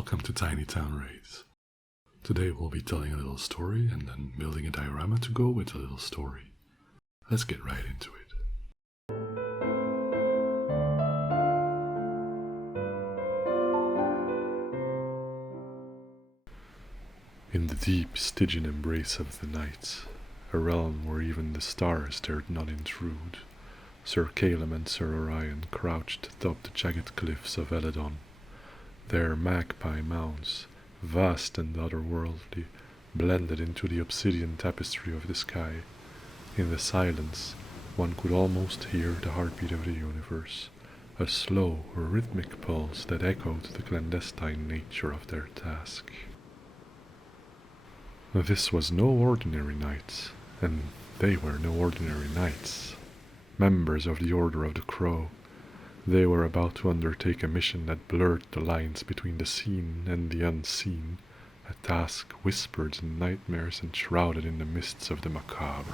Welcome to Tiny Town Raids. Today we'll be telling a little story and then building a diorama to go with the little story. Let's get right into it. In the deep Stygian embrace of the night, a realm where even the stars dared not intrude, Sir Caleb and Sir Orion crouched atop the jagged cliffs of Eledon. Their magpie mounts, vast and otherworldly, blended into the obsidian tapestry of the sky. In the silence, one could almost hear the heartbeat of the universe, a slow, rhythmic pulse that echoed the clandestine nature of their task. This was no ordinary night, and they were no ordinary knights. Members of the Order of the Crow, they were about to undertake a mission that blurred the lines between the seen and the unseen, a task whispered in nightmares and shrouded in the mists of the macabre.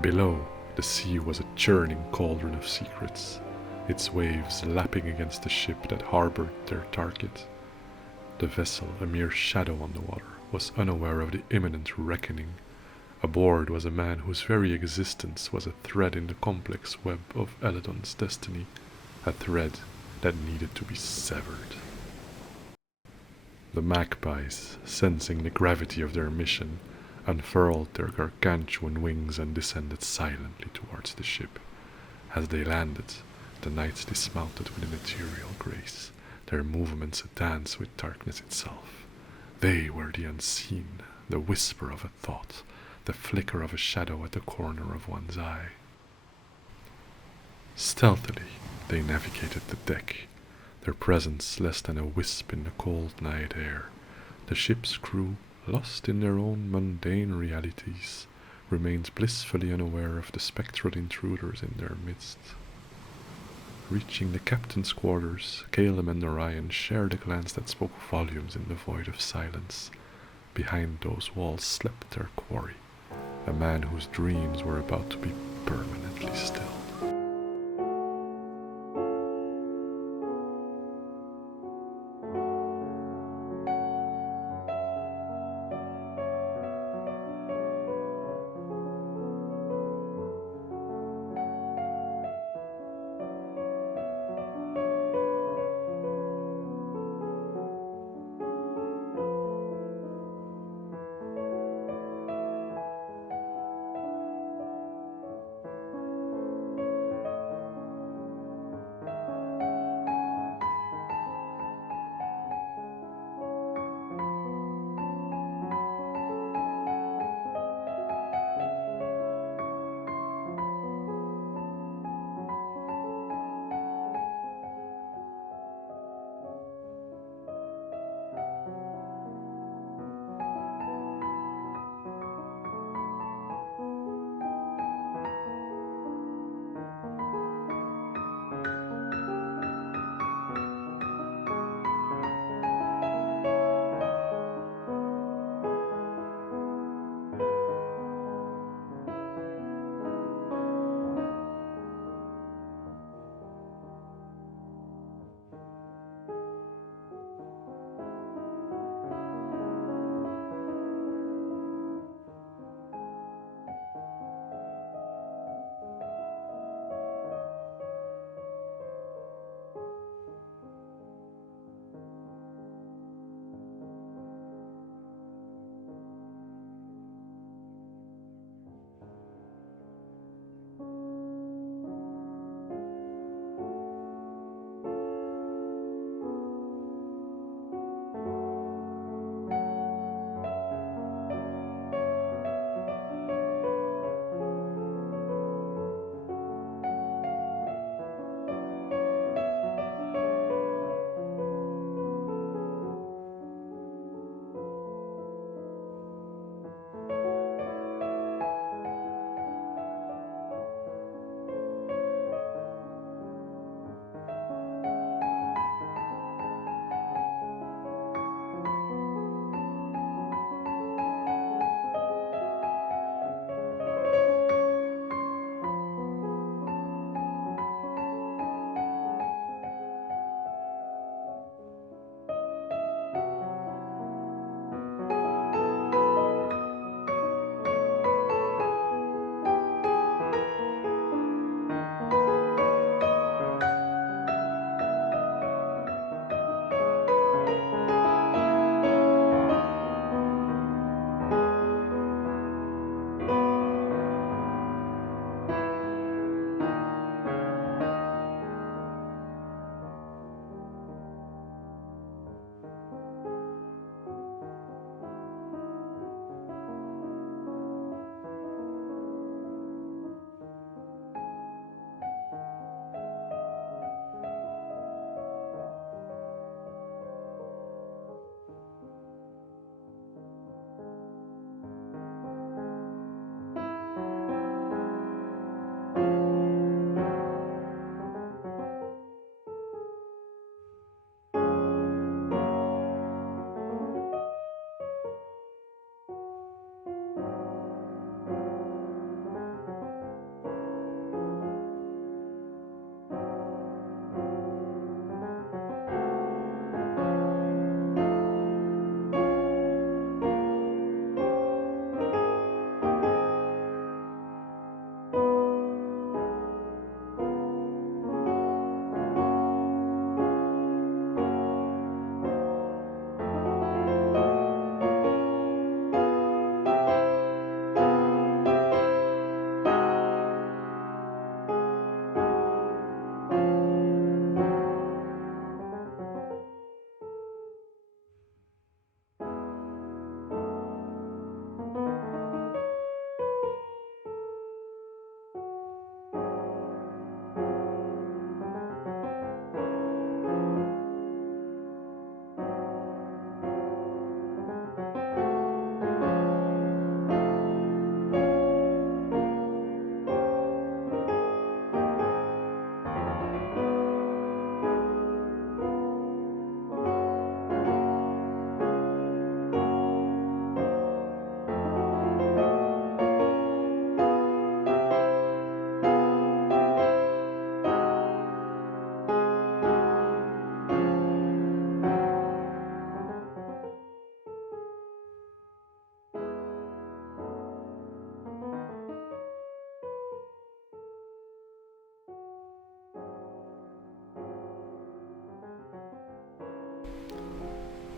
Below, the sea was a churning cauldron of secrets, its waves lapping against the ship that harbored their target. The vessel, a mere shadow on the water, was unaware of the imminent reckoning. Aboard was a man whose very existence was a thread in the complex web of Eladon's destiny, a thread that needed to be severed. The magpies, sensing the gravity of their mission, unfurled their gargantuan wings and descended silently towards the ship. As they landed, the knights dismounted with a material grace, their movements a dance with darkness itself. They were the unseen, the whisper of a thought, the flicker of a shadow at the corner of one's eye. Stealthily, they navigated the deck, their presence less than a wisp in the cold night air. The ship's crew, lost in their own mundane realities, remained blissfully unaware of the spectral intruders in their midst. Reaching the captain's quarters, Caleb and Orion shared a glance that spoke volumes in the void of silence. Behind those walls slept their quarry, a man whose dreams were about to be permanently stilled.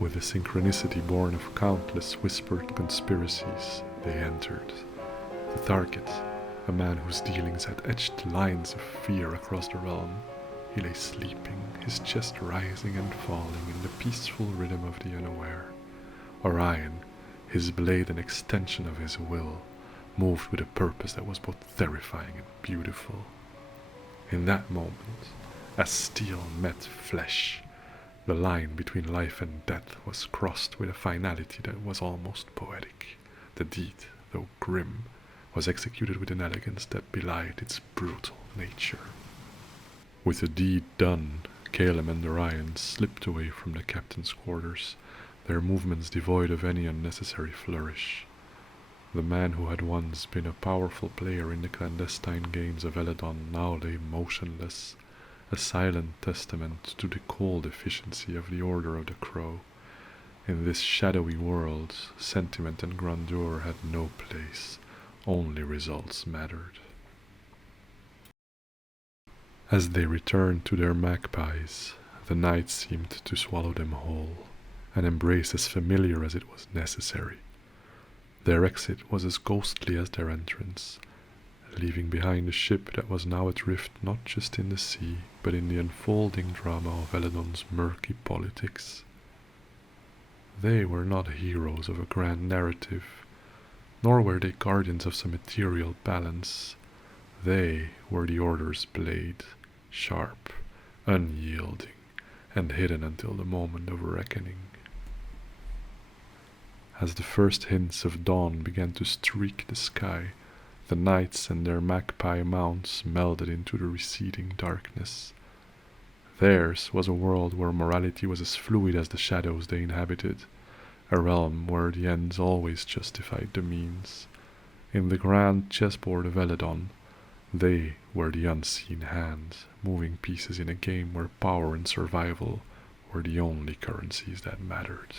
With a synchronicity born of countless whispered conspiracies, they entered. The target, a man whose dealings had etched lines of fear across the realm, he lay sleeping, his chest rising and falling in the peaceful rhythm of the unaware. Orion, his blade an extension of his will, moved with a purpose that was both terrifying and beautiful. In that moment, as steel met flesh, the line between life and death was crossed with a finality that was almost poetic. The deed, though grim, was executed with an elegance that belied its brutal nature. With the deed done, Caleb and Orion slipped away from the captain's quarters, their movements devoid of any unnecessary flourish. The man who had once been a powerful player in the clandestine games of Eledon now lay motionless, a silent testament to the cold efficiency of the Order of the Crow. In this shadowy world, sentiment and grandeur had no place, only results mattered. As they returned to their magpies, the night seemed to swallow them whole, an embrace as familiar as it was necessary. Their exit was as ghostly as their entrance, leaving behind a ship that was now adrift not just in the sea, but in the unfolding drama of Eledon's murky politics. They were not heroes of a grand narrative, nor were they guardians of some ethereal balance. They were the Order's blade, sharp, unyielding, and hidden until the moment of reckoning. As the first hints of dawn began to streak the sky, the knights and their magpie mounts melded into the receding darkness. Theirs was a world where morality was as fluid as the shadows they inhabited, a realm where the ends always justified the means. In the grand chessboard of Eledon, they were the unseen hand, moving pieces in a game where power and survival were the only currencies that mattered.